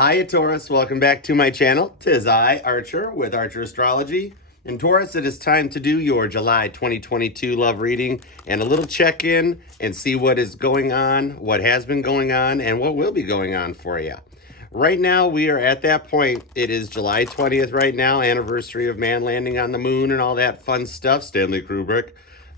Hi Taurus, welcome back to my channel. Tis I, Archer, with Archer Astrology. And Taurus, it is time to do your July 2022 love reading and a little check-in and see what is going on, what has been going on, and what will be going on for you. Right now, we are at that point. It is July 20th right now, anniversary of man landing on the moon and all that fun stuff, Stanley Kubrick.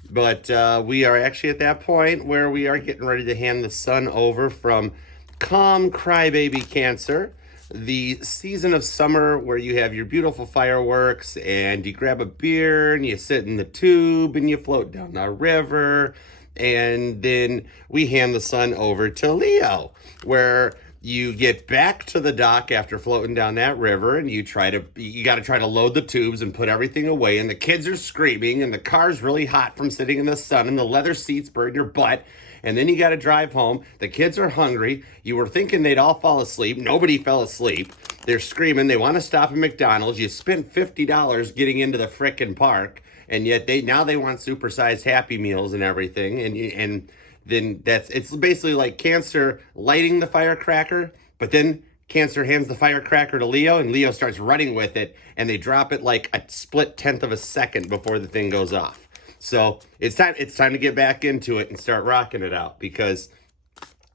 But we are actually at that point where we are getting ready to hand the sun over from calm crybaby Cancer, the season of summer where you have your beautiful fireworks and you grab a beer and you sit in the tube and you float down the river, and then we hand the sun over to Leo, where you get back to the dock after floating down that river and you got to try to load the tubes and put everything away, and the kids are screaming and the car's really hot from sitting in the sun and the leather seats burn your butt. And then you got to drive home. The kids are hungry. You were thinking they'd all fall asleep. Nobody fell asleep. They're screaming. They want to stop at McDonald's. You spent $50 getting into the frickin' park, and yet they want supersized Happy Meals and everything. And then it's basically like Cancer lighting the firecracker, but then Cancer hands the firecracker to Leo, and Leo starts running with it, and they drop it like a split tenth of a second before the thing goes off. So it's time to get back into it and start rocking it out, because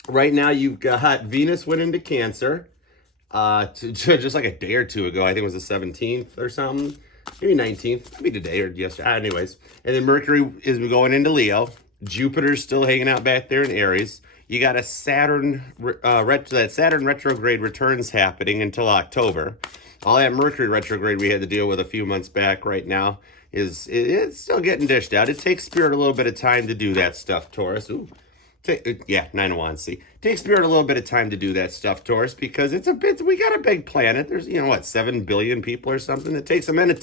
right now you've got Venus went into Cancer just like a day or two ago. I think it was the 17th or something, maybe 19th, maybe today or yesterday. Anyways, and then Mercury is going into Leo. Jupiter's still hanging out back there in Aries. You got a Saturn retrograde returns happening until October. All that Mercury retrograde we had to deal with a few months back right now it's still getting dished out. It takes Spirit a little bit of time to do that stuff, Taurus. Ooh, Nine of Wands. See, takes Spirit a little bit of time to do that stuff, Taurus, because we got a big planet. There's 7 billion people or something. It takes a minute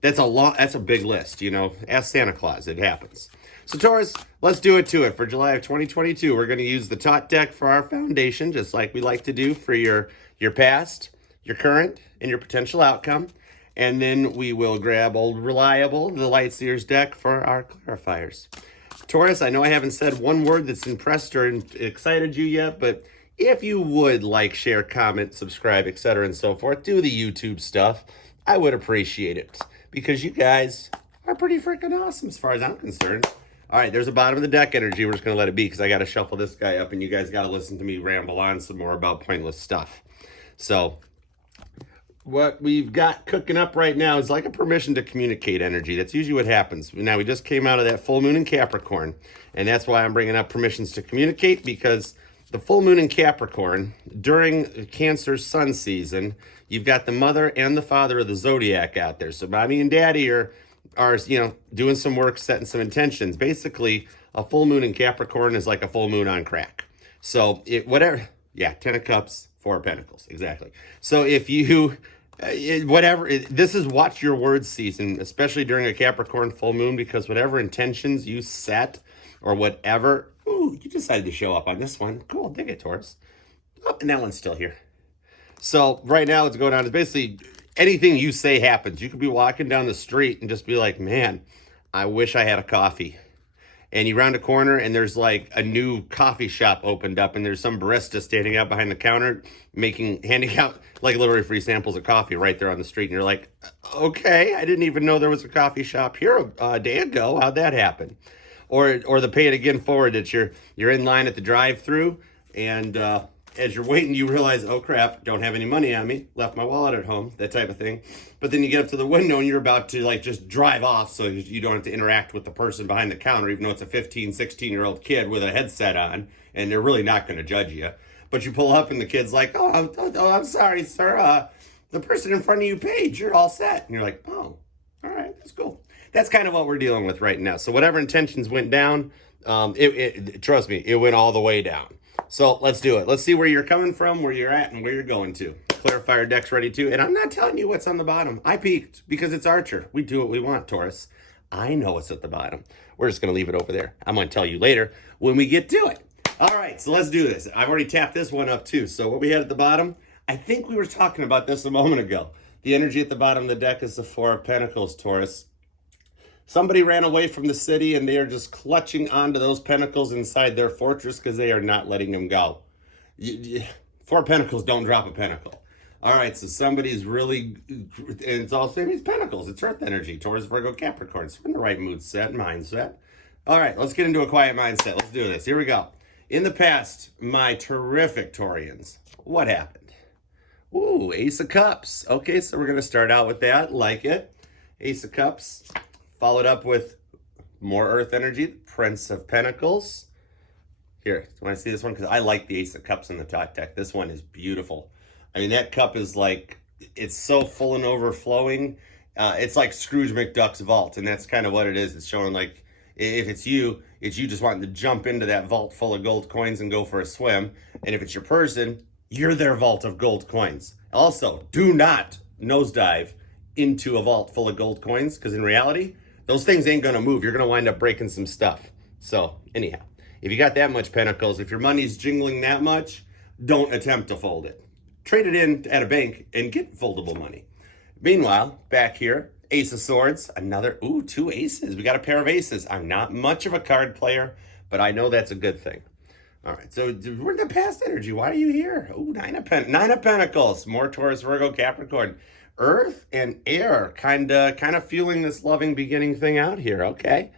that's a big list. Ask Santa Claus. It happens. So Taurus, let's do it to it. For July of 2022, we're going to use the Tot deck for our foundation, just like we like to do for your past, your current, and your potential outcome. And then we will grab Old Reliable, the Lightseer's deck, for our clarifiers. Taurus, I know I haven't said one word that's impressed or excited you yet, but if you would like, share, comment, subscribe, etc. and so forth, do the YouTube stuff, I would appreciate it, because you guys are pretty freaking awesome as far as I'm concerned. All right, there's the bottom of the deck energy. We're just going to let it be, because I got to shuffle this guy up, and you guys got to listen to me ramble on some more about pointless stuff. So what we've got cooking up right now is like a permission to communicate energy. That's usually what happens. Now, we just came out of that full moon in Capricorn, and that's why I'm bringing up permissions to communicate, because the full moon in Capricorn, during Cancer's sun season, you've got the mother and the father of the zodiac out there. So Mommy and Daddy are doing some work, setting some intentions. Basically, a full moon in Capricorn is like a full moon on crack. So Ten of Cups, Four of Pentacles, exactly. So if you this is watch your words season, especially during a Capricorn full moon, because whatever intentions you set or whatever, you decided to show up on this one. Cool, dig it, Taurus. Oh, and that one's still here. So right now what's going on is basically anything you say happens. You could be walking down the street and just be like, man, I wish I had a coffee. And you round a corner and there's like a new coffee shop opened up, and there's some barista standing out behind the counter handing out like literally free samples of coffee right there on the street. And you're like, okay, I didn't even know there was a coffee shop here a day ago. How'd that happen? Or the pay it again forward that you're in line at the drive-through, and as you're waiting, you realize, oh crap, don't have any money on me, left my wallet at home, that type of thing. But then you get up to the window and you're about to just drive off, so you don't have to interact with the person behind the counter, even though it's a 15, 16-year-old kid with a headset on, and they're really not going to judge you. But you pull up and the kid's like, I'm sorry, sir. The person in front of you paid. You're all set. And you're like, oh, all right, that's cool. That's kind of what we're dealing with right now. So whatever intentions went down, trust me, it went all the way down. So let's do it. Let's see where you're coming from, where you're at, and where you're going to. Clarifier deck's ready too. And I'm not telling you what's on the bottom. I peeked, because it's Archer. We do what we want, Taurus. I know what's at the bottom. We're just going to leave it over there. I'm going to tell you later when we get to it. All right, so let's do this. I've already tapped this one up too. So what we had at the bottom, I think we were talking about this a moment ago. The energy at the bottom of the deck is the Four of Pentacles, Taurus. Somebody ran away from the city, and they are just clutching onto those pentacles inside their fortress because they are not letting them go. Four of Pentacles don't drop a pentacle. All right, so somebody's really, and it's all same as Pentacles. It's Earth energy, Taurus, Virgo, Capricorn. So we're in the right mood set, mindset. All right, let's get into a quiet mindset. Let's do this. Here we go. In the past, my terrific Taurians, what happened? Ooh, Ace of Cups. Okay, so we're going to start out with that. Like it. Ace of Cups. Followed up with more Earth energy, Prince of Pentacles. Here, do I see this one? Because I like the Ace of Cups in the top deck. This one is beautiful. I mean, that cup is like, it's so full and overflowing. It's like Scrooge McDuck's vault, and that's kind of what it is. It's showing like, if it's you just wanting to jump into that vault full of gold coins and go for a swim. And if it's your person, you're their vault of gold coins. Also, do not nosedive into a vault full of gold coins, because in reality, those things ain't gonna move. You're gonna wind up breaking some stuff. So anyhow, if you got that much Pentacles, if your money's jingling that much, don't attempt to fold it. Trade it in at a bank and get foldable money. Meanwhile, back here, Ace of Swords, another, ooh, two aces. We got a pair of aces. I'm not much of a card player, but I know that's a good thing. All right, so we're in the past energy. Why are you here? Ooh, Nine of Pentacles, more Taurus, Virgo, Capricorn. Earth and air, kind of feeling this loving beginning thing out here, okay?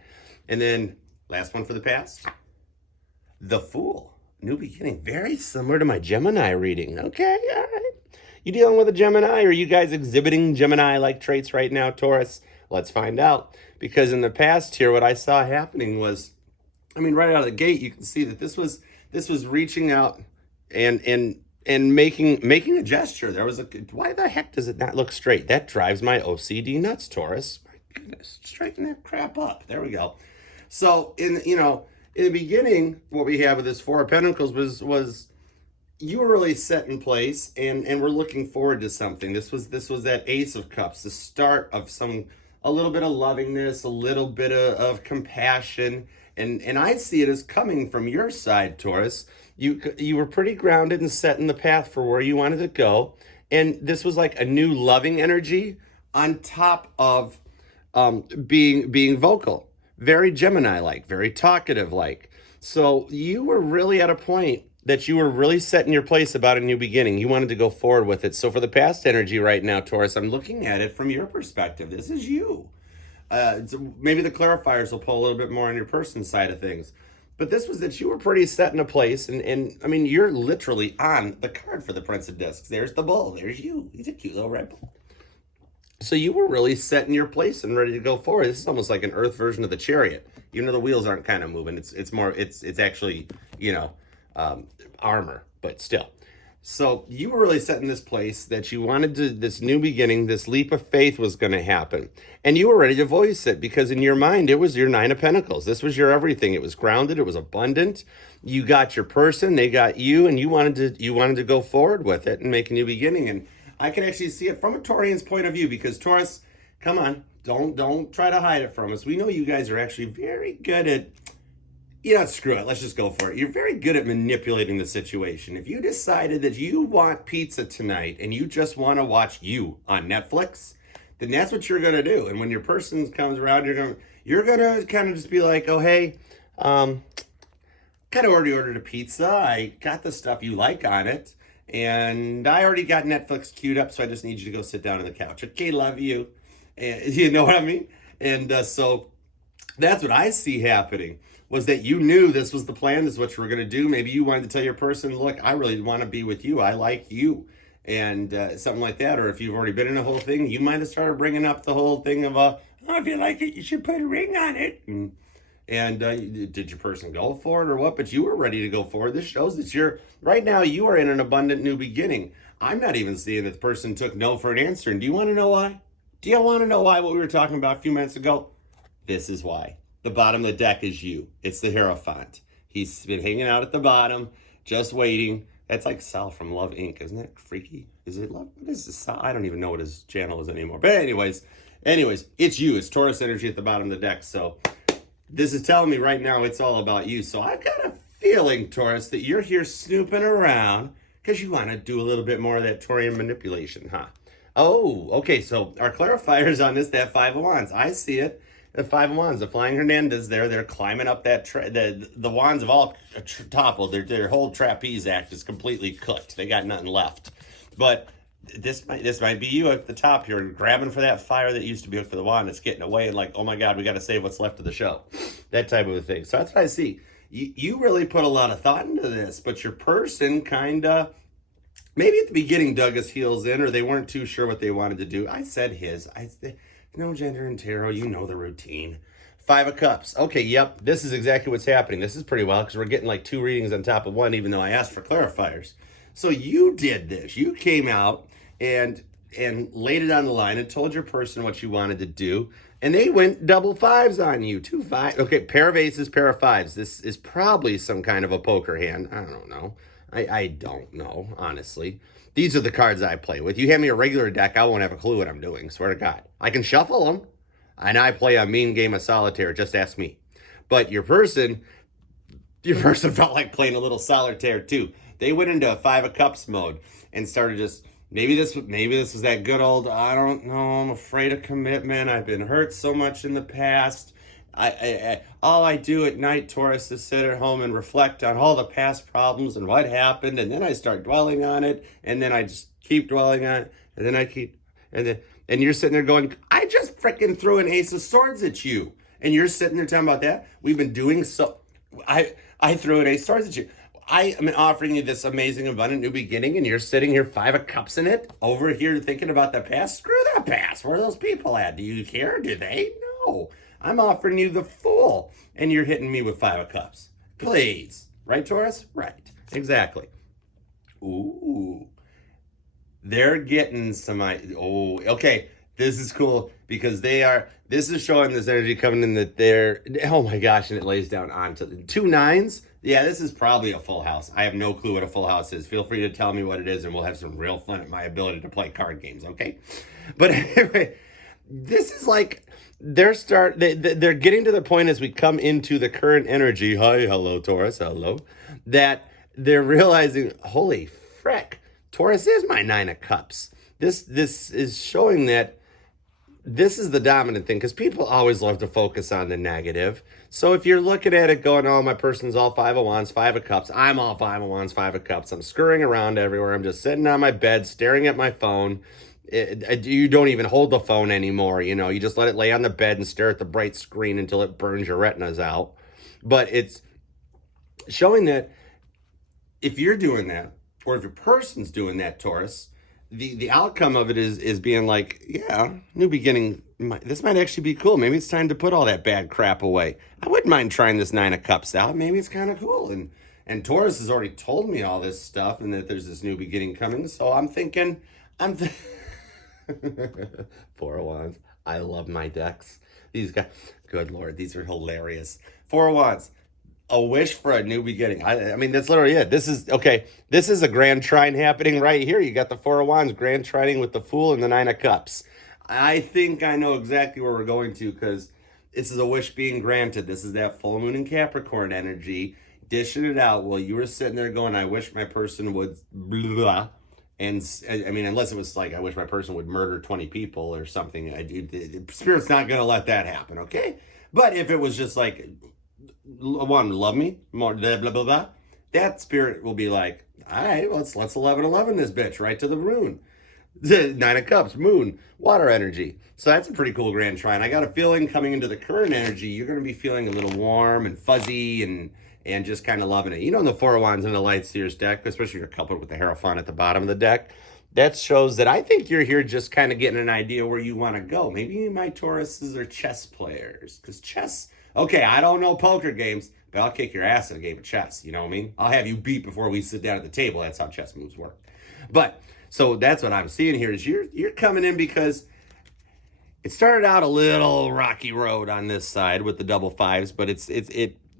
And then last one for the past, the Fool, new beginning, very similar to my Gemini reading, okay, all right. You dealing with a Gemini, or are you guys exhibiting Gemini-like traits right now, Taurus? Let's find out. Because in the past here, what I saw happening was, I mean, right out of the gate, you can see that this was reaching out and making a gesture. There was why the heck does it not look straight? That drives my OCD nuts, Taurus. My goodness, straighten that crap up. There we go. So in the beginning, what we have with this Four of Pentacles was you were really set in place, and we're looking forward to something. This was that Ace of Cups, the start of a little bit of lovingness, a little bit of compassion, and I see it as coming from your side, Taurus. You were pretty grounded and set in the path for where you wanted to go, and this was like a new loving energy on top of being vocal, very Gemini-like, very talkative-like. So you were really at a point that you were really set in your place about a new beginning. You wanted to go forward with it. So for the past energy right now, Taurus, I'm looking at it from your perspective. This is you. So maybe the clarifiers will pull a little bit more on your person side of things. But this was that you were pretty set in a place. And I mean, you're literally on the card for the Prince of Discs. There's the bull. There's you. He's a cute little red bull. So you were really set in your place and ready to go forward. This is almost like an Earth version of the Chariot. Even though the wheels aren't kind of moving, it's actually, armor, but still. So you were really set in this place that you wanted to, this new beginning, this leap of faith was going to happen. And you were ready to voice it, because in your mind, it was your Nine of Pentacles. This was your everything. It was grounded. It was abundant. You got your person, they got you, and you wanted to go forward with it and make a new beginning. And I can actually see it from a Taurian's point of view, because Taurus, come on, don't try to hide it from us. We know you guys are actually very good at, screw it. Let's just go for it. You're very good at manipulating the situation. If you decided that you want pizza tonight and you just want to watch You on Netflix, then that's what you're going to do. And when your person comes around, you're going to kind of just be like, oh, hey, kind of already ordered a pizza. I got the stuff you like on it. And I already got Netflix queued up, so I just need you to go sit down on the couch. Okay, love you. And, you know what I mean? And so that's what I see happening, was that you knew this was the plan, this is what you were going to do. Maybe you wanted to tell your person, look, I really want to be with you. I like you. And something like that. Or if you've already been in a whole thing, you might have started bringing up the whole thing of, if you like it, you should put a ring on it. And did your person go for it or what? But you were ready to go forward. This shows that right now you are in an abundant new beginning. I'm not even seeing that the person took no for an answer. And do you want to know why? Do you want to know why what we were talking about a few minutes ago? This is why. The bottom of the deck is you. It's the Hierophant. He's been hanging out at the bottom, just waiting. That's like Sal from Love Inc. Isn't that freaky? Is it Love? What is this? Sal? I don't even know what his channel is anymore. But anyways, it's you. It's Taurus energy at the bottom of the deck. So this is telling me right now it's all about you. So I've got a feeling, Taurus, that you're here snooping around because you want to do a little bit more of that Taurian manipulation, huh? Oh, okay. So our clarifiers on this, that Five of Wands. I see it. The Five of Wands, the Flying Hernandez, they're climbing up that the wands have all toppled. Their whole trapeze act is completely cooked. They got nothing left. But this might be you at the top here, grabbing for that fire that used to be hooked for the wand. It's getting away, and like, oh my God, we got to save what's left of the show. That type of a thing. So that's what I see. You really put a lot of thought into this, but your person kind of, maybe at the beginning dug his heels in, or they weren't too sure what they wanted to do. I said his. No gender in tarot, you know the routine. Five of Cups. Okay, yep, this is exactly what's happening. This is pretty wild because we're getting like 2 readings on top of one, even though I asked for clarifiers. So you did this. You came out and laid it on the line and told your person what you wanted to do, and they went double fives on you. 2 5. Okay, pair of aces, pair of fives. This is probably some kind of a poker hand. I don't know. I don't know, honestly. These are the cards I play with. You hand me a regular deck, I won't have a clue what I'm doing, swear to God. I can shuffle them, and I play a mean game of solitaire, just ask me. But your person felt like playing a little solitaire too. They went into a 5 of Cups mode and started just, maybe this was that good old, I don't know, I'm afraid of commitment. I've been hurt so much in the past. All I do at night, Taurus, is sit at home and reflect on all the past problems and what happened, and then I start dwelling on it, and then I just keep dwelling on it, and then I keep, and you're sitting there going, I just freaking threw an ace of swords at you, and you're sitting there talking about that. We've been doing so. I threw an ace of swords at you. I am offering you this amazing, abundant new beginning, and you're sitting here 5 of Cups in it, over here thinking about the past. Screw that past. Where are those people at? Do you care? Do they? No. I'm offering you the Fool, and you're hitting me with 5 of Cups. Please. Right, Taurus? Right. Exactly. Ooh. They're getting some... Oh, okay. This is cool because this is showing this energy coming in that they're... Oh my gosh, and it lays down onto 2 9s. Yeah, this is probably a full house. I have no clue what a full house is. Feel free to tell me what it is, and we'll have some real fun at my ability to play card games, okay? But anyway, this is like... They're getting to the point as we come into the current energy. Hi, hello, Taurus, hello. That they're realizing, holy frick, Taurus is my 9 of Cups. This is showing that this is the dominant thing, because people always love to focus on the negative. So if you're looking at it going, oh, my person's all 5 of Wands, 5 of Cups. I'm all 5 of Wands, 5 of Cups. I'm scurrying around everywhere. I'm just sitting on my bed, staring at my phone. You don't even hold the phone anymore, you know. You just let it lay on the bed and stare at the bright screen until it burns your retinas out. But it's showing that if you're doing that, or if your person's doing that, Taurus, the outcome of it is being like, yeah, new beginning. This might actually be cool. Maybe it's time to put all that bad crap away. I wouldn't mind trying this 9 of Cups out. Maybe it's kind of cool. And Taurus has already told me all this stuff, and that there's this new beginning coming. So I'm thinking, 4 of Wands. I love my decks. These guys, good Lord, these are hilarious. 4 of Wands. A wish for a new beginning. I mean, that's literally it. This is, okay, this is a grand trine happening right here. You got the 4 of Wands, grand trining with the Fool and the 9 of Cups. I think I know exactly where we're going to, because this is a wish being granted. This is that full moon in Capricorn energy, dishing it out while you were sitting there going, I wish my person would blah. And I mean, unless it was like, I wish my person would murder 20 people or something. The Spirit's not going to let that happen, okay? But if it was just like, one, love me, more blah, blah, blah, blah, that Spirit will be like, all right, let's 11-11 this bitch right to the moon. 9 of Cups, moon, water energy. So that's a pretty cool grand trine. I got a feeling coming into the current energy, you're going to be feeling a little warm and fuzzy and just kind of loving it. You know, in the 4 of Wands in the Light Seers deck, especially if you're coupled with the Hierophant at the bottom of the deck, that shows that I think you're here just kind of getting an idea where you want to go. Maybe my Tauruses are chess players, because chess, okay, I don't know poker games, but I'll kick your ass in a game of chess. You know what I mean? I'll have you beat before we sit down at the table. That's how chess moves work. But so that's what I'm seeing here is you're coming in because it started out a little rocky road on this side with the double fives, but it's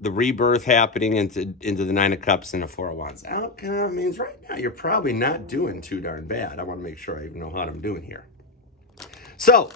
the rebirth happening into the 9 of Cups and the 4 of Wands. Outcome means right now you're probably not doing too darn bad. I want to make sure I even know how I'm doing here. So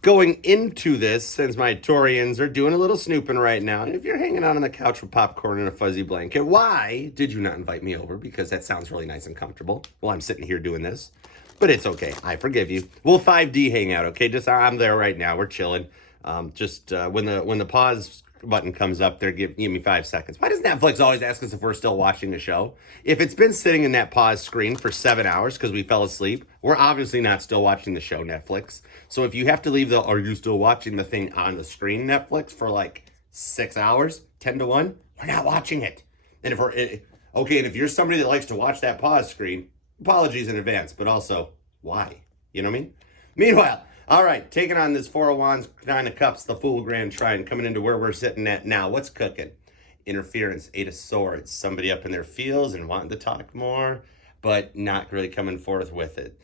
going into this, since my Taurians are doing a little snooping right now, and if you're hanging out on the couch with popcorn and a fuzzy blanket, why did you not invite me over? Because that sounds really nice and comfortable while I'm sitting here doing this. But it's okay. I forgive you. We'll 5D hang out, okay? Just I'm there right now. We're chilling. When the pause button comes up there, give me 5 seconds. Why does Netflix always ask us if we're still watching a show? If it's been sitting in that pause screen for 7 hours because we fell asleep, we're obviously not still watching the show, Netflix. So if you have to leave are you still watching the thing on the screen, Netflix, for like 6 hours, 10 to 1, we're not watching it. And if you're somebody that likes to watch that pause screen, apologies in advance, but also, why? You know what I mean? Meanwhile, all right, taking on this Four of Wands, Nine of Cups, the Fool Grand Trine, coming into where we're sitting at now. What's cooking? Interference, Eight of Swords. Somebody up in their feels and wanting to talk more, but not really coming forth with it.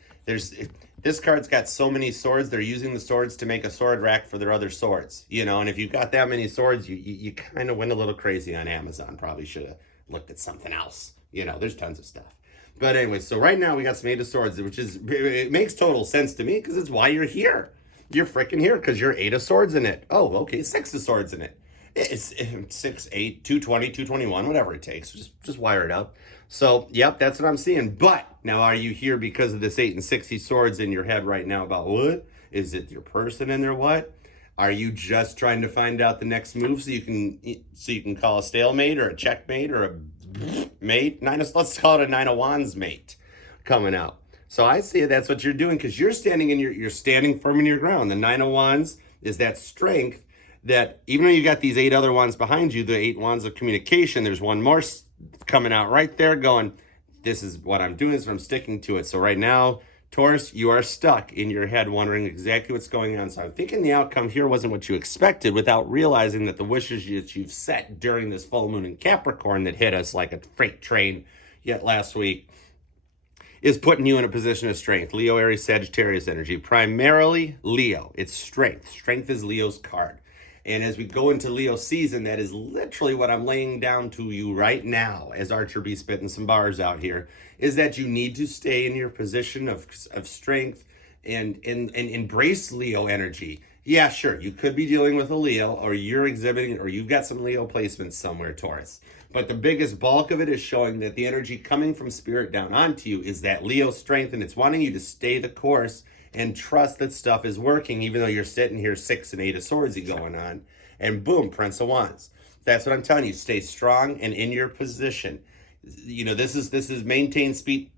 This card's got so many swords. They're using the swords to make a sword rack for their other swords, and if you've got that many swords, you kind of went a little crazy on Amazon. Probably should have looked at something else. There's tons of stuff. But anyway, so right now we got some Eight of Swords, it makes total sense to me because it's why you're here. You're freaking here because you're Eight of Swords in it. Oh, okay, Six of Swords in it. It's 6, 8, 220, 221, whatever it takes. Just wire it up. So, yep, that's what I'm seeing. But now, are you here because of this 8 and 60 swords in your head right now about what? Is it your person in there? What? Are you just trying to find out the next move so you can call a stalemate or a checkmate or a mate? Let's call it a Nine of Wands mate coming out. So I see that's what you're doing because you're standing firm in your ground. The Nine of Wands is that strength that even though you got these 8 other wands behind you, the 8 wands of communication, there's one more coming out right there going, this is what I'm doing, I'm sticking to it. So right now, Taurus, you are stuck in your head wondering exactly what's going on. So I'm thinking the outcome here wasn't what you expected without realizing that the wishes that you've set during this full moon in Capricorn that hit us like a freight train yet last week is putting you in a position of strength. Leo, Aries, Sagittarius energy. Primarily Leo. It's strength. Strength is Leo's card. And as we go into Leo season, that is literally what I'm laying down to you right now, as Archer be spitting some bars out here, is that you need to stay in your position of strength and embrace Leo energy. Yeah, sure, you could be dealing with a Leo, or you're exhibiting, or you've got some Leo placements somewhere, Taurus. But the biggest bulk of it is showing that the energy coming from spirit down onto you is that Leo strength, and it's wanting you to stay the course and trust that stuff is working, even though you're sitting here 6 and 8 of swordsy going on. And boom, Prince of Wands. That's what I'm telling you. Stay strong and in your position. This is maintain speed.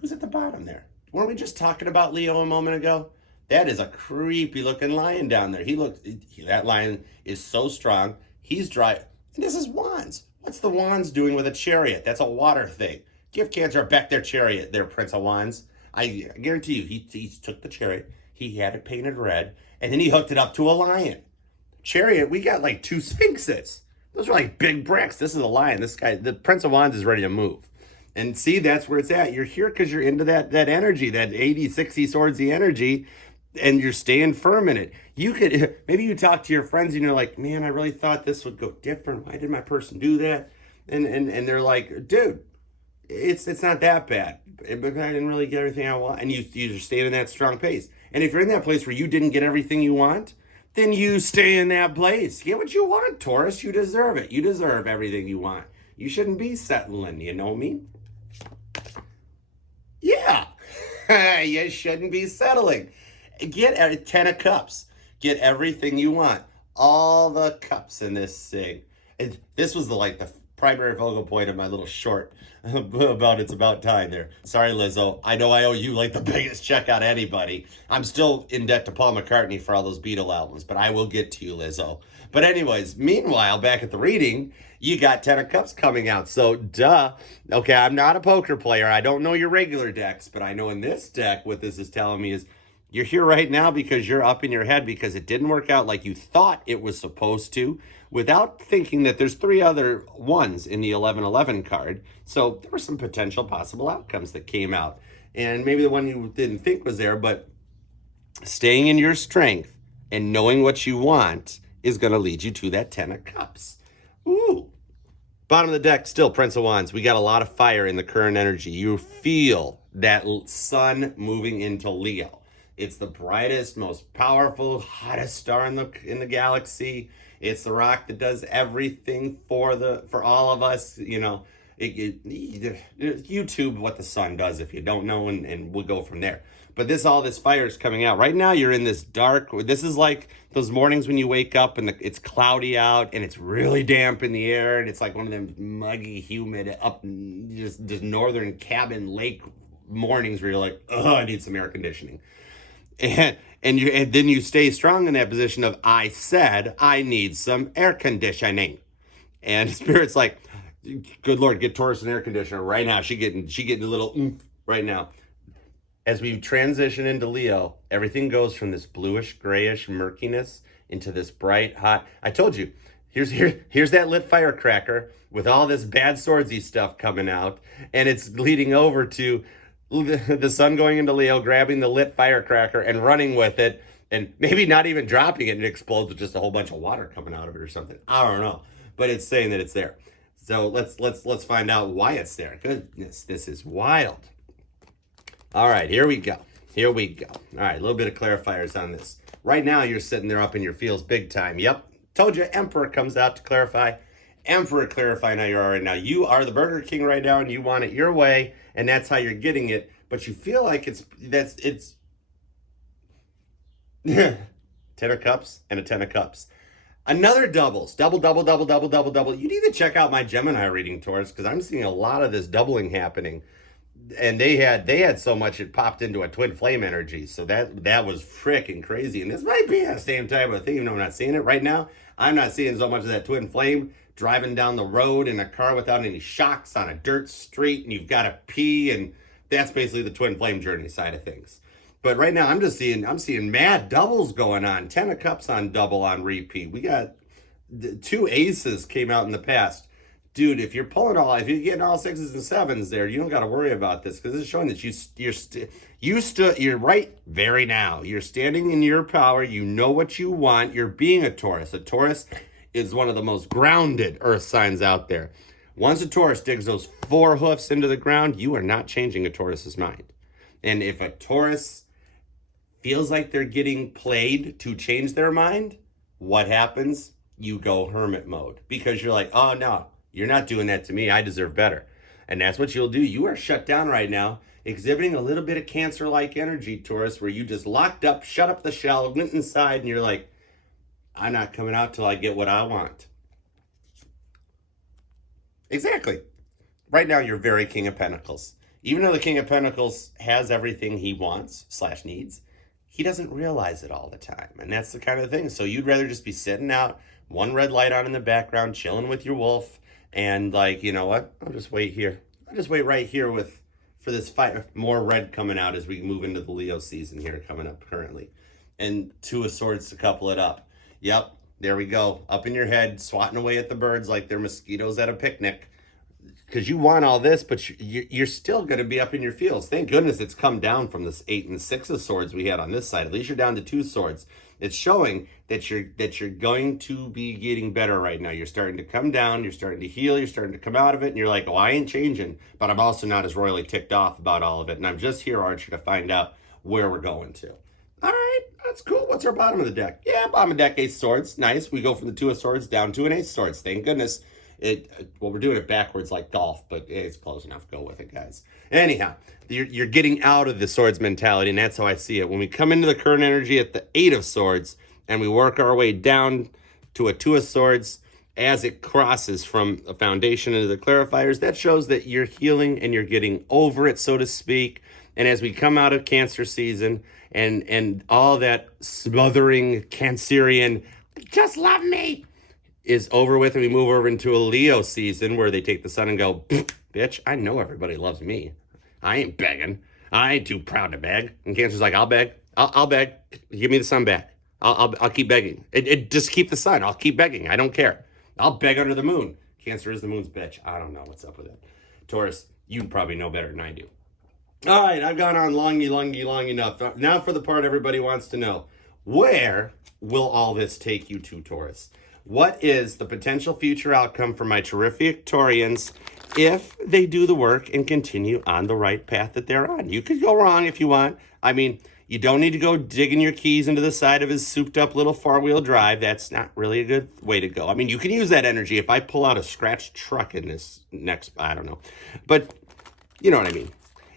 Who's at the bottom there? Weren't we just talking about Leo a moment ago? That is a creepy looking lion down there. That lion is so strong. He's dry. And this is Wands. What's the Wands doing with a chariot? That's a water thing. Give Cancer back their chariot there, Prince of Wands. I guarantee you, he took the chariot, he had it painted red, and then he hooked it up to a lion. Chariot, we got like 2 sphinxes. Those are like big bricks. This is a lion. This guy, the Prince of Wands, is ready to move. And see, that's where it's at. You're here because you're into that energy, that 80, 60 swordsy energy, and you're staying firm in it. Maybe you talk to your friends and you're like, man, I really thought this would go different. Why did my person do that? And they're like, dude, it's not that bad. But I didn't really get everything I want. And you're staying in that strong pace. And if you're in that place where you didn't get everything you want, then you stay in that place. Get what you want, Taurus. You deserve it. You deserve everything you want. You shouldn't be settling, you know what I mean? Yeah. You shouldn't be settling. Get 10 of cups. Get everything you want. All the cups in this thing. And this was the primary focal point of my little short about It's About Time there. Sorry, Lizzo. I know I owe you the biggest check out of anybody. I'm still in debt to Paul McCartney for all those Beatle albums, but I will get to you, Lizzo. But anyways, meanwhile, back at the reading, you got 10 of Cups coming out. So, duh. Okay, I'm not a poker player. I don't know your regular decks, but I know in this deck what this is telling me is you're here right now because you're up in your head because it didn't work out like you thought it was supposed to, without thinking that there's 3 other ones in the 1111 card. So there were some potential possible outcomes that came out. And maybe the one you didn't think was there, but staying in your strength and knowing what you want is going to lead you to that 10 of Cups. Ooh. Bottom of the deck, still Prince of Wands. We got a lot of fire in the current energy. You feel that sun moving into Leo. It's the brightest, most powerful, hottest star in the galaxy. It's the rock that does everything for all of us. YouTube what the sun does if you don't know, and we'll go from there. But all this fire is coming out. Right now you're in this dark, this is like those mornings when you wake up and it's cloudy out and it's really damp in the air and it's like one of them muggy, humid, just northern cabin lake mornings where you're like, oh, I need some air conditioning. And then you stay strong in that position of, I said I need some air conditioning. And Spirit's like, good Lord, get Taurus an air conditioner right now. She getting a little oomph right now. As we transition into Leo, everything goes from this bluish, grayish murkiness into this bright, hot. I told you, here's that lit firecracker with all this bad swordsy stuff coming out, and it's leading over to the sun going into Leo, grabbing the lit firecracker and running with it, and maybe not even dropping it, and it explodes with just a whole bunch of water coming out of it or something. I don't know, but it's saying that it's there. So let's find out why it's there. Goodness, this is wild. All right, here we go. All right, a little bit of clarifiers on this. Right now, you're sitting there up in your feels big time. Yep, told you, Emperor comes out to clarify. Emperor clarifying how you are right now. You are the Burger King right now, and you want it your way, and that's how you're getting it. But you feel like it's 10 of Cups and a 10 of Cups. Another doubles. Double. You need to check out my Gemini reading, Taurus, because I'm seeing a lot of this doubling happening. And they had so much it popped into a twin flame energy. So that was freaking crazy. And this might be the same type of thing, even though I'm not seeing it right now. I'm not seeing so much of that twin flame driving down the road in a car without any shocks on a dirt street, and you've got to pee, and that's basically the twin flame journey side of things. But right now I'm seeing mad doubles going on. 10 of Cups on double on repeat. We got 2 aces came out in the past. Dude, if you're getting all 6s and 7s there, you don't got to worry about this, because it's showing that you're right very now. You're standing in your power. You know what you want. You're being a Taurus. A Taurus is one of the most grounded earth signs out there. Once a Taurus digs those 4 hoofs into the ground, you are not changing a Taurus's mind. And if a Taurus feels like they're getting played to change their mind, what happens? You go hermit mode, because you're like, oh no, you're not doing that to me. I deserve better. And that's what you'll do. You are shut down right now, exhibiting a little bit of Cancer-like energy, Taurus, where you just locked up, shut up the shell, went inside, and you're like, I'm not coming out till I get what I want. Exactly. Right now, you're very King of Pentacles. Even though the King of Pentacles has everything he wants / needs, he doesn't realize it all the time. And that's the kind of thing. So you'd rather just be sitting out, one red light on in the background, chilling with your wolf, and like, you know what? I'll just wait here. I'll just wait right here for this fight. More red coming out as we move into the Leo season here coming up currently. And 2 of Swords to couple it up. Yep, there we go. Up in your head, swatting away at the birds like they're mosquitoes at a picnic. Because you want all this, but you're still going to be up in your feels. Thank goodness it's come down from this 8 and 6 of Swords we had on this side. At least you're down to 2 swords. It's showing that you're going to be getting better right now. You're starting to come down. You're starting to heal. You're starting to come out of it. And you're like, oh, I ain't changing. But I'm also not as royally ticked off about all of it. And I'm just here, Archer, to find out where we're going to. All right, that's cool. What's our bottom of the deck? Yeah, bottom of the deck, Ace of Swords. Nice. We go from the 2 of Swords down to an Ace of Swords. Thank goodness. Well, we're doing it backwards like golf, but it's close enough. Go with it, guys. Anyhow, you're getting out of the Swords mentality, and that's how I see it. When we come into the current energy at the 8 of Swords, and we work our way down to a 2 of Swords, as it crosses from the foundation into the clarifiers, that shows that you're healing and you're getting over it, so to speak. And as we come out of Cancer season and all that smothering Cancerian, just love me, is over with, and we move over into a Leo season where they take the sun and go, bitch, I know everybody loves me. I ain't begging. I ain't too proud to beg. And Cancer's like, I'll beg. I'll beg. Give me the sun back. I'll keep begging. Just keep the sun. I'll keep begging. I don't care. I'll beg under the moon. Cancer is the moon's bitch. I don't know what's up with it. Taurus, you probably know better than I do. All right, I've gone on long enough. Now for the part everybody wants to know. Where will all this take you to, Taurus? What is the potential future outcome for my terrific Taurians if they do the work and continue on the right path that they're on? You could go wrong if you want. I mean, You don't need to go digging your keys into the side of his souped up little four-wheel drive. That's not really a good way to go. I mean, you can use that energy if I pull out a scratched truck in this next, I don't know. But you know what I mean.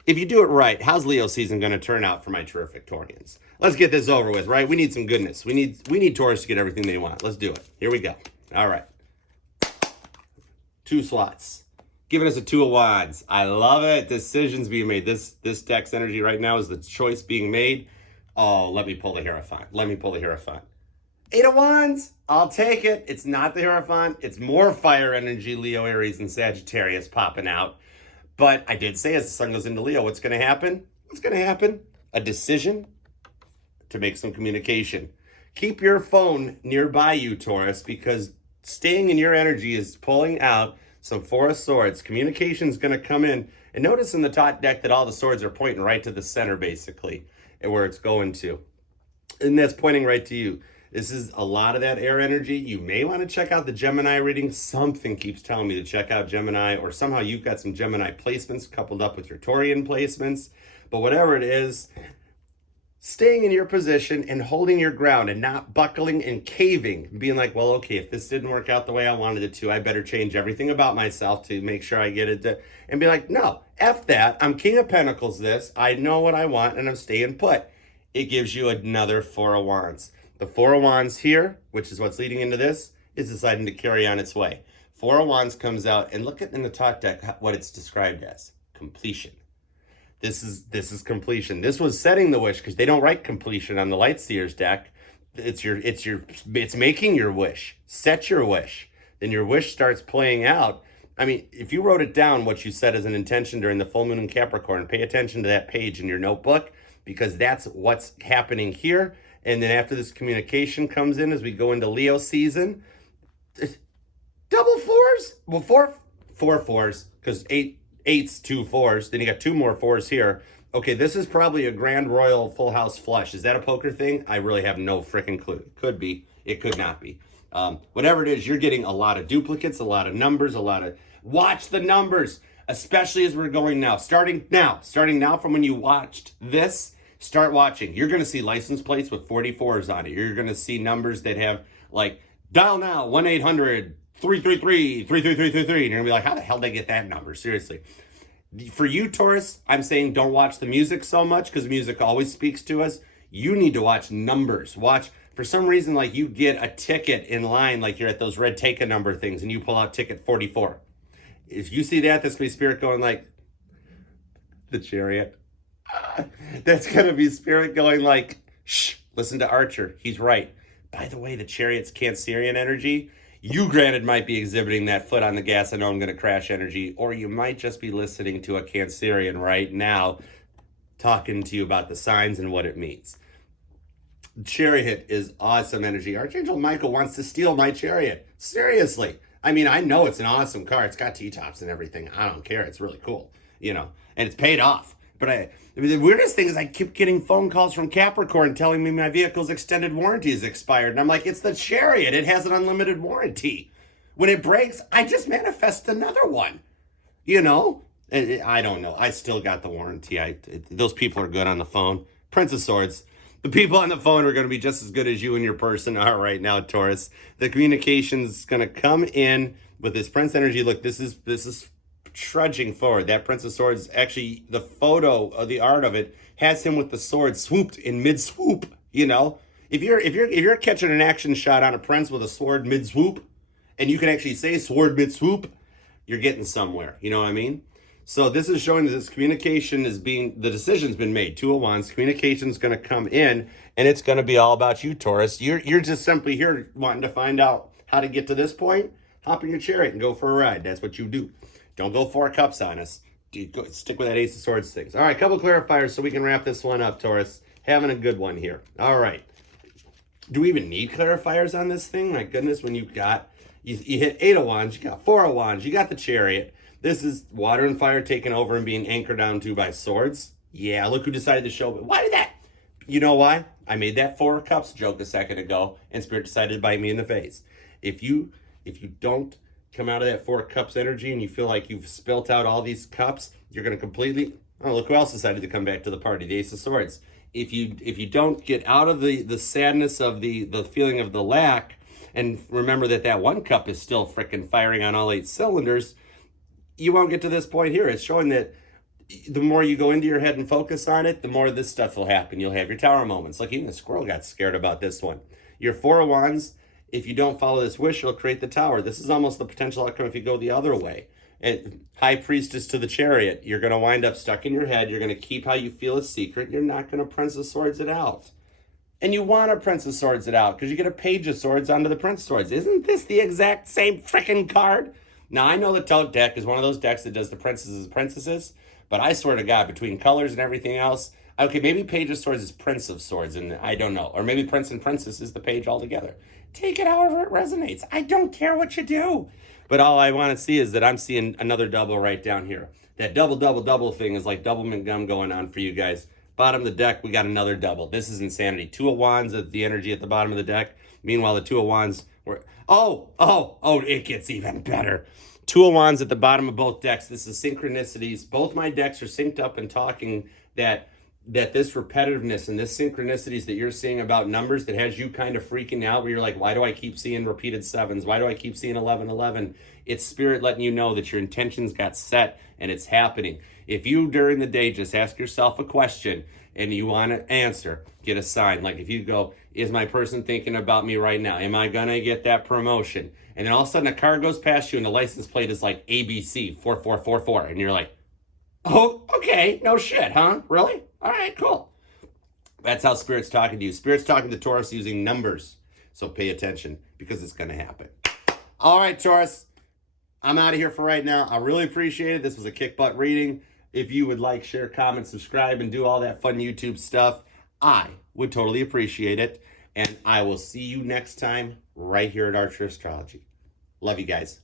If you do it right, how's Leo season going to turn out for my terrific Taurians? Let's get this over with, right? We need some goodness. We need Taurus to get everything they want. Let's do it. Here we go. All right. 2 slots. Giving us a 2 of wands. I love it. Decisions being made. This deck's energy right now is the choice being made. Oh, let me pull the Hierophant. Let me pull the Hierophant. 8 of wands. I'll take it. It's not the Hierophant. It's more fire energy, Leo, Aries, and Sagittarius popping out. But I did say as the sun goes into Leo, what's going to happen? What's going to happen? A decision to make some communication. Keep your phone nearby you, Taurus, because staying in your energy is pulling out some 4 of swords. Communication is going to come in. And notice in the top deck that all the swords are pointing right to the center, basically, and where it's going to. And that's pointing right to you. This is a lot of that air energy. You may want to check out the Gemini reading. Something keeps telling me to check out Gemini, or somehow you've got some Gemini placements coupled up with your Taurian placements. But whatever it is, staying in your position and holding your ground and not buckling and caving, being like, well, okay, if this didn't work out the way I wanted it to, I better change everything about myself to make sure I get it to, and be like, no, F that. I'm King of Pentacles this. I know what I want and I'm staying put. It gives you another 4 of wands. The 4 of wands here, which is what's leading into this, is deciding to carry on its way. 4 of wands comes out, and look at in the top deck what it's described as: completion. This is completion. This was setting the wish, because they don't write completion on the Lightseer's deck. It's making your wish. Set your wish. Then your wish starts playing out. I mean, if you wrote it down, what you said as an intention during the full moon in Capricorn, pay attention to that page in your notebook, because that's what's happening here. And then after this communication comes in, as we go into Leo season, double 4s? Well, four 4s, because eight's 2 4s. Then you got 2 more 4s here. Okay, this is probably a grand royal full house flush. Is that a poker thing? I really have no freaking clue. It could be. It could not be. Whatever it is, you're getting a lot of duplicates, a lot of numbers, watch the numbers, especially as we're going now. Starting now from when you watched this. Start watching. You're going to see license plates with 44s on it. You're going to see numbers that have, like, dial now, 1-800-333-33333. And you're going to be like, how the hell did I get that number? Seriously. For you, Taurus, I'm saying don't watch the music so much, because music always speaks to us. You need to watch numbers. Watch, for some reason, like you get a ticket in line, like you're at those red take a number things, and you pull out ticket 44. If you see that, that's going to be Spirit going like, the Chariot. That's going to be Spirit going like, shh, listen to Archer. He's right. By the way, the Chariot's Cancerian energy. You, granted, might be exhibiting that foot on the gas, I know I'm going to crash energy, or you might just be listening to a Cancerian right now talking to you about the signs and what it means. Chariot is awesome energy. Archangel Michael wants to steal my Chariot. Seriously. I mean, I know it's an awesome car. It's got T-tops and everything. I don't care. It's really cool, and it's paid off. But the weirdest thing is I keep getting phone calls from Capricorn telling me my vehicle's extended warranty is expired. And I'm like, it's the Chariot. It has an unlimited warranty. When it breaks, I just manifest another one. I don't know. I still got the warranty. Those people are good on the phone. Prince of Swords. The people on the phone are going to be just as good as you and your person are right now, Taurus. The communication's going to come in with this Prince energy. Look, this is trudging forward. That Prince of Swords, actually, the photo of the art of it has him with the sword swooped in mid swoop. If you're catching an action shot on a prince with a sword mid swoop, and you can actually say sword mid swoop, you're getting somewhere. You know what I mean? So this is showing that this communication the decision's been made. 2 of Wands, communication's going to come in, and it's going to be all about you, Taurus. You're just simply here wanting to find out how to get to this point. Hop in your Chariot and go for a ride. That's what you do. Don't go 4 cups on us. Stick with that Ace of Swords things. All right, couple clarifiers so we can wrap this one up, Taurus. Having a good one here. All right. Do we even need clarifiers on this thing? My goodness, when you hit 8 of Wands, you got 4 of Wands, you got the Chariot. This is water and fire taken over and being anchored down to by swords. Yeah, look who decided to show. Why did that? You know why? I made that 4 of Cups joke a second ago, and Spirit decided to bite me in the face. If you don't come out of that 4 of Cups energy and you feel like you've spilt out all these cups, you're going to completely, Oh, look who else decided to come back to the party, the Ace of Swords. If you don't get out of the sadness of the feeling of the lack, and remember that one cup is still freaking firing on all 8 cylinders, you won't get to this point here. It's showing that the more you go into your head and focus on it, the more this stuff will happen. You'll have your tower moments. Like even the squirrel got scared about this one. Your 4 of Wands, if you don't follow this wish, you'll create the tower. This is almost the potential outcome if you go the other way. And High Priestess to the Chariot. You're going to wind up stuck in your head. You're going to keep how you feel a secret. You're not going to Prince of Swords it out. And you want to Prince of Swords it out because you get a Page of Swords onto the Prince of Swords. Isn't this the exact same freaking card? Now, I know the Tote deck is one of those decks that does the princesses and princesses, but I swear to God, between colors and everything else, okay, maybe Page of Swords is Prince of Swords, and I don't know. Or maybe Prince and Princess is the page altogether. Take it however it resonates. I don't care what you do. But all I want to see is that I'm seeing another double right down here. That double, double, double thing is like double mint gum going on for you guys. Bottom of the deck, we got another double. This is insanity. 2 of Wands at the energy at the bottom of the deck. Meanwhile, the 2 of Wands were... Oh, it gets even better. 2 of Wands at the bottom of both decks. This is synchronicities. Both my decks are synced up and talking that this repetitiveness and this synchronicities that you're seeing about numbers that has you kind of freaking out where you're like, why do I keep seeing repeated 7s? Why do I keep seeing 11, 11? It's spirit letting you know that your intentions got set and it's happening. If you during the day just ask yourself a question and you want to answer, get a sign. Like if you go, is my person thinking about me right now? Am I going to get that promotion? And then all of a sudden a car goes past you and the license plate is like ABC 4444. And you're like, oh, okay, no shit, huh? Really? All right, cool. That's how Spirit's talking to you. Spirit's talking to Taurus using numbers. So pay attention because it's going to happen. All right, Taurus. I'm out of here for right now. I really appreciate it. This was a kick butt reading. If you would like, share, comment, subscribe, and do all that fun YouTube stuff, I would totally appreciate it. And I will see you next time right here at Archer Astrology. Love you guys.